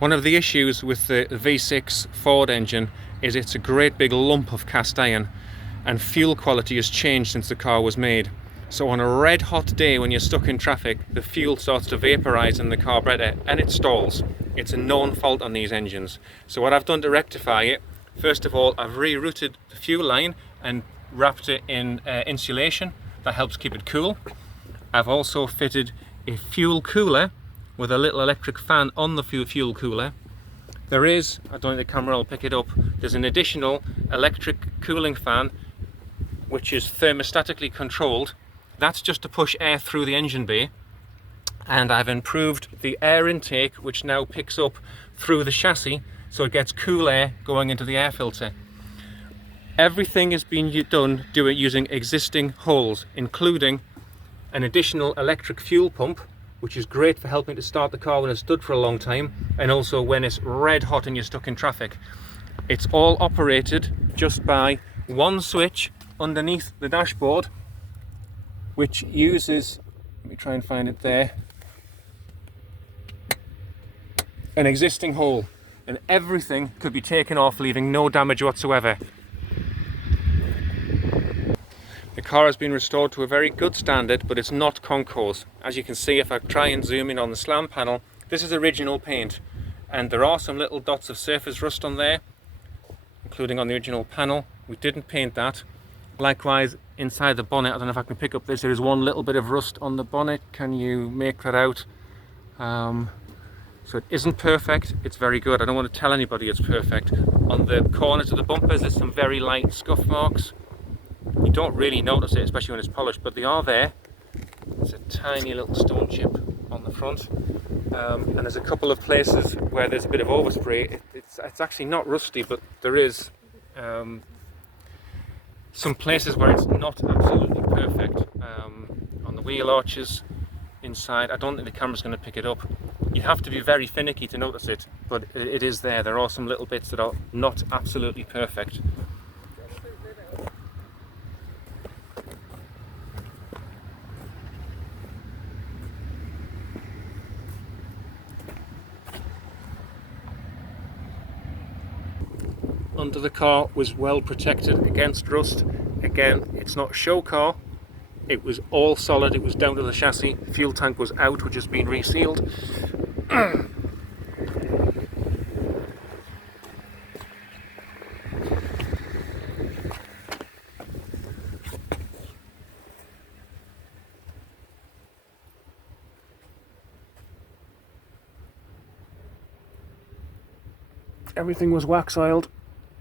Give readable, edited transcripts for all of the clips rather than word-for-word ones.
One of the issues with the V6 Ford engine is it's a great big lump of cast iron, and fuel quality has changed since the car was made. So on a red hot day when you're stuck in traffic, the fuel starts to vaporize in the carburetor and it stalls. It's a known fault on these engines. So what I've done to rectify it, first of all, I've rerouted the fuel line and wrapped it in insulation that helps keep it cool. I've also fitted a fuel cooler with a little electric fan on the fuel cooler. There is, I don't think the camera will pick it up, there's an additional electric cooling fan which is thermostatically controlled. That's just to push air through the engine bay, and I've improved the air intake, which now picks up through the chassis, so it gets cool air going into the air filter. Everything is being done using existing holes, including an additional electric fuel pump, which is great for helping to start the car when it's stood for a long time, and also when it's red hot and you're stuck in traffic. It's all operated just by one switch underneath the dashboard, which uses, let me try and find it there, an existing hole, and everything could be taken off, leaving no damage whatsoever. The car has been restored to a very good standard, but it's not concours. As you can see, if I try and zoom in on the slam panel, this is original paint, and there are some little dots of surface rust on there, including on the original panel. We didn't paint that. Likewise, inside the bonnet, I don't know if I can pick up this, there is one little bit of rust on the bonnet. Can you make that out? So it isn't perfect, it's very good. I don't want to tell anybody it's perfect. On the corners of the bumpers, there's some very light scuff marks. You don't really notice it, especially when it's polished, but they are there. There's a tiny little stone chip on the front. And there's a couple of places where there's a bit of overspray. It's actually not rusty, but there is some places where it's not absolutely perfect. On the wheel arches inside, I don't think the camera's going to pick it up. You have to be very finicky to notice it, but it is there. There are some little bits that are not absolutely perfect. Under the car was well protected against rust. Again, it's not a show car. It was all solid, it was down to the chassis. Fuel tank was out, which has been resealed. Everything was wax oiled.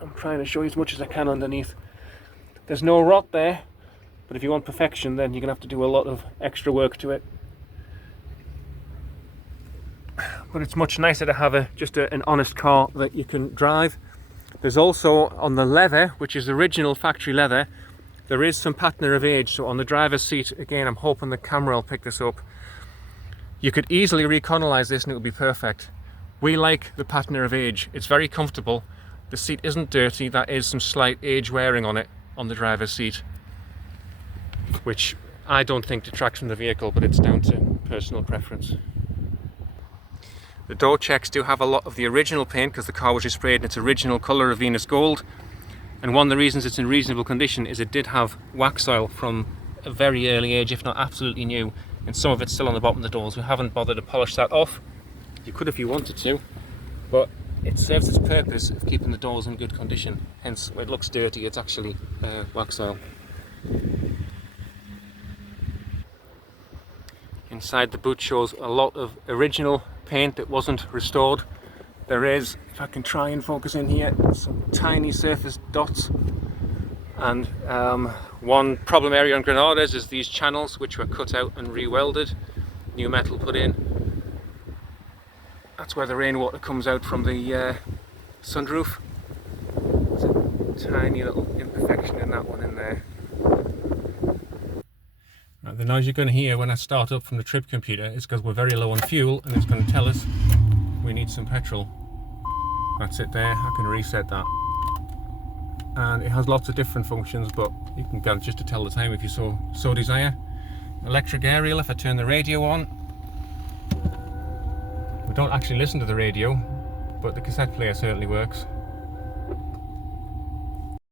I'm trying to show you as much as I can underneath. There's no rot there, but if you want perfection, then you're going to have to do a lot of extra work to it. But it's much nicer to have just an honest car that you can drive. There's also, on the leather, which is original factory leather, there is some patina of age. So on the driver's seat, again, I'm hoping the camera will pick this up. You could easily reconalize this and it would be perfect. We like the patina of age. It's very comfortable. The seat isn't dirty. That is some slight age wearing on it on the driver's seat, which I don't think detracts from the vehicle, but it's down to personal preference. The door checks do have a lot of the original paint because the car was sprayed in its original colour of Venus Gold, and one of the reasons it's in reasonable condition is it did have wax oil from a very early age, if not absolutely new, and some of it's still on the bottom of the doors. We haven't bothered to polish that off. You could if you wanted to, but it serves its purpose of keeping the doors in good condition. Hence, when it looks dirty, it's actually wax oil. Inside the boot shows a lot of original paint that wasn't restored. There is, if I can try and focus in here, some tiny surface dots. And one problem area on Granadas is these channels, which were cut out and re-welded, new metal put in. That's where the rainwater comes out from the sunroof. There's a tiny little imperfection in that one in there. Now, the noise you're going to hear when I start up from the trip computer is because we're very low on fuel, and it's going to tell us we need some petrol. That's it there. I can reset that. And it has lots of different functions, but you can get it just to tell the time if you so desire. Electric aerial, if I turn the radio on. We don't actually listen to the radio, but the cassette player certainly works.